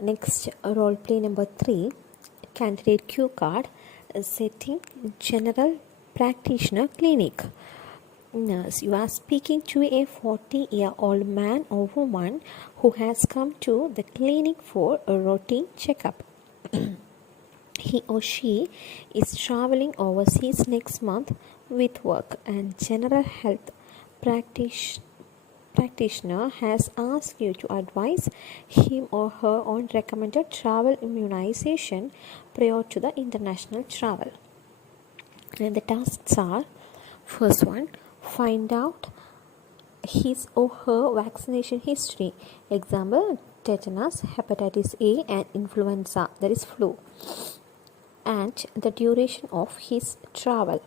Next, role play number 3, candidate cue card, setting general practitioner clinic. Nurse, you are speaking to a 40-year-old man or woman who has come to the clinic for a routine checkup. He or she is traveling overseas next month with work, and general health practitioner has asked you to advise him or her on recommended travel immunization prior to the international travel. And the tasks are: first one, find out his or her vaccination history. Example, tetanus, hepatitis A, and influenza, that is flu, and the duration of his travel.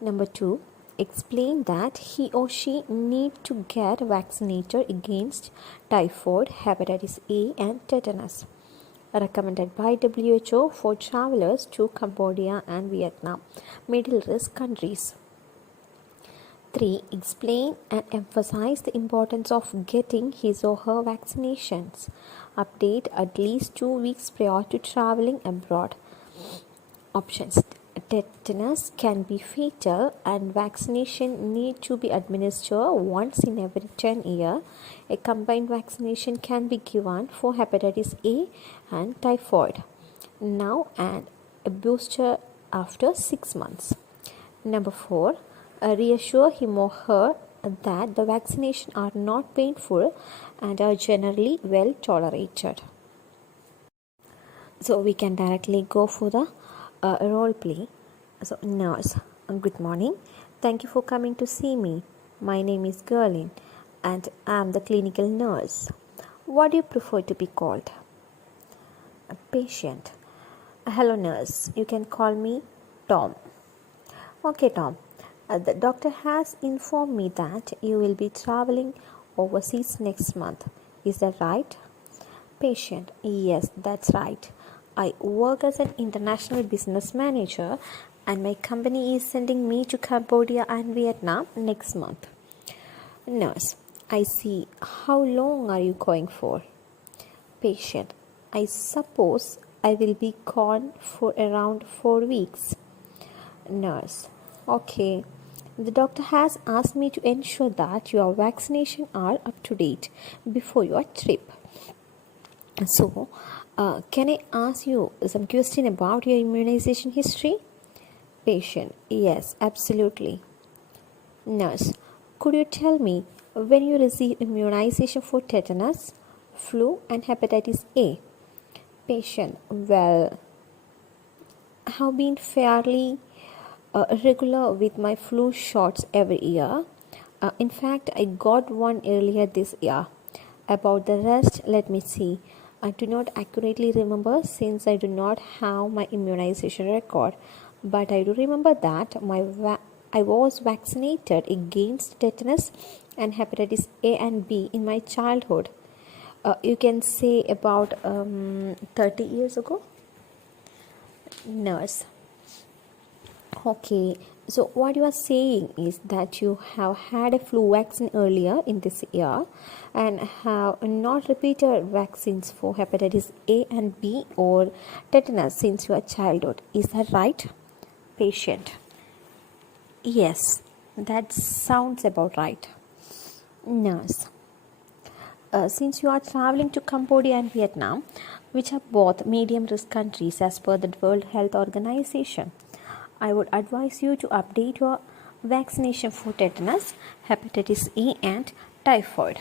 Number 2, explain that he or she need to get vaccinated against typhoid, hepatitis A, and tetanus, recommended by WHO for travelers to Cambodia and Vietnam, middle risk countries. 3, explain and emphasize the importance of getting his or her vaccinations. Update at least 2 weeks prior to traveling abroad. Options: tetanus can be fatal and vaccination need to be administered once in every 10 years. A combined vaccination can be given for hepatitis A and typhoid now, and a booster after 6 months. Number 4, reassure him or her that the vaccination are not painful and are generally well tolerated. So we can directly go for the role play. So, nurse, good morning. Thank you for coming to see me. My name is Gerlin and I am the clinical nurse. What do you prefer to be called? A patient. Hello, nurse. You can call me Tom. Okay, Tom. The doctor has informed me that you will be traveling overseas next month. Is that right? Patient. Yes, that's right. I work as an international business manager and my company is sending me to Cambodia and Vietnam next month. Nurse, I see. How long are you going for? Patient, I suppose I will be gone for around 4 weeks. Nurse, okay. The doctor has asked me to ensure that your vaccination are up to date before your trip. So, can I ask you some question about your immunization history? Patient, yes, absolutely. Nurse, could you tell me when you received immunization for tetanus, flu, and hepatitis A? Patient, well, I have been fairly regular with my flu shots every year. In fact, I got one earlier this year. About the rest, let me see. I do not accurately remember since I do not have my immunization record, but I do remember that I was vaccinated against tetanus and hepatitis A and B in my childhood. You can say about 30 years ago. Nurse, okay, so what you are saying is that you have had a flu vaccine earlier in this year and have not repeated vaccines for hepatitis A and B or tetanus since your childhood. Is that right? Patient, yes, that sounds about right. Nurse, since you are traveling to Cambodia and Vietnam, which are both medium risk countries as per the World Health Organization, I would advise you to update your vaccination for tetanus, hepatitis A, and typhoid.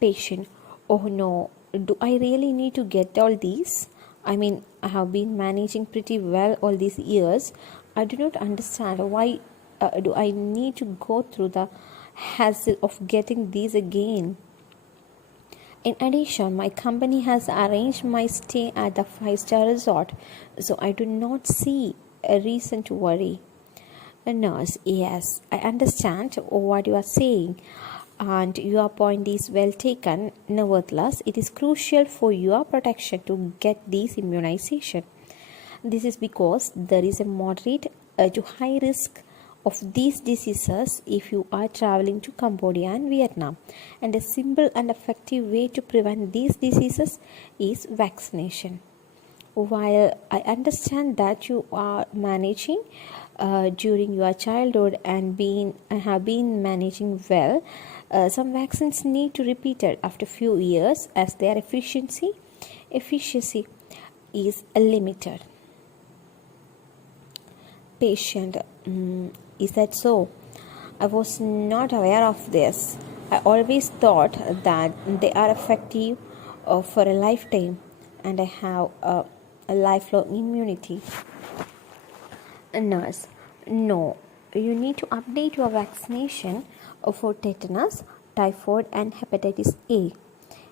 Patient, oh no, do I really need to get all these? I mean, I have been managing pretty well all these years. I do not understand why do I need to go through the hassle of getting these again. In addition, my company has arranged my stay at the 5-star resort, so I do not see a reason to worry. A nurse, yes, I understand what you are saying, and your point is well taken. Nevertheless, it is crucial for your protection to get this immunization. This is because there is a moderate to high risk of these diseases if you are traveling to Cambodia and Vietnam. And a simple and effective way to prevent these diseases is vaccination. While I understand that you are managing during your childhood and have been managing well, some vaccines need to repeat it after few years as their efficiency is limited. Patient, is that so? I was not aware of this. I always thought that they are effective for a lifetime and I have a lifelong immunity. A nurse, no, you need to update your vaccination for tetanus, typhoid, and hepatitis A.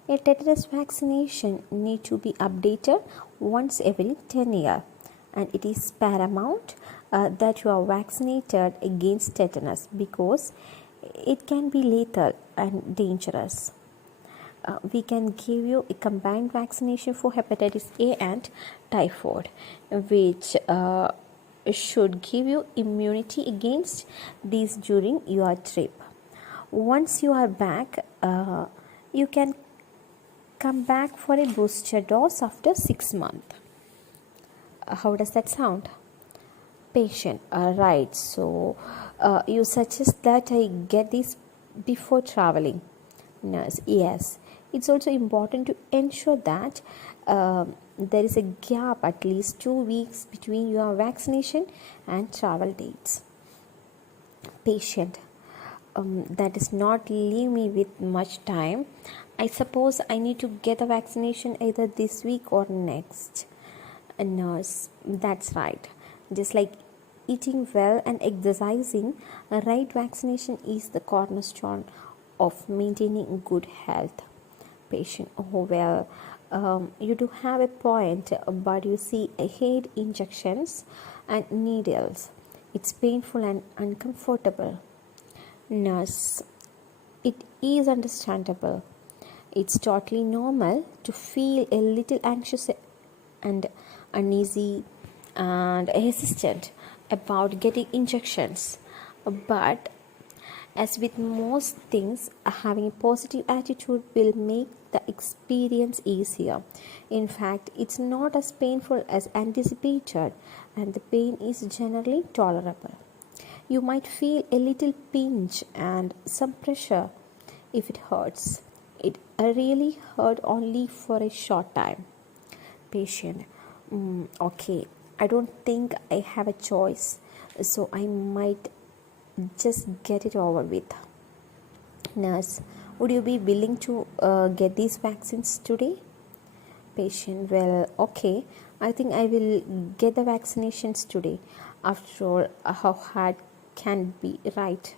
A tetanus vaccination need to be updated once every 10 years, and it is paramount that you are vaccinated against tetanus because it can be lethal and dangerous. We can give you a combined vaccination for hepatitis A and typhoid, which should give you immunity against these during your trip. Once you are back, you can come back for a booster dose after 6 months. How does that sound? Patient, right. So you suggest that I get this before traveling. Nurse, yes. It's also important to ensure that there is a gap at least 2 weeks between your vaccination and travel dates. Patient, that does not leave me with much time. I suppose I need to get a vaccination either this week or next. A nurse, that's right. Just like eating well and exercising, a right vaccination is the cornerstone of maintaining good health. Patient, oh well, you do have a point, but you see, I hate injections and needles. It's painful and uncomfortable. Nurse, it is understandable. It's totally normal to feel a little anxious and uneasy and hesitant about getting injections, but as with most things, having a positive attitude will make the experience easier. In fact, it's not as painful as anticipated, and the pain is generally tolerable. You might feel a little pinch and some pressure if it hurts. It really hurt only for a short time. Patient, okay, I don't think I have a choice, so I might just get it over with. Nurse, would you be willing to get these vaccines today? Patient, well, okay, I think I will get the vaccinations today. After all, how hard can it be, right?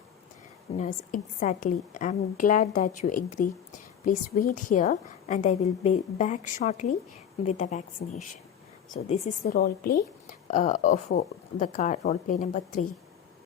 Nurse, exactly. I'm glad that you agree. Please wait here and I will be back shortly with the vaccination. So this is the role play for the card role play number 3.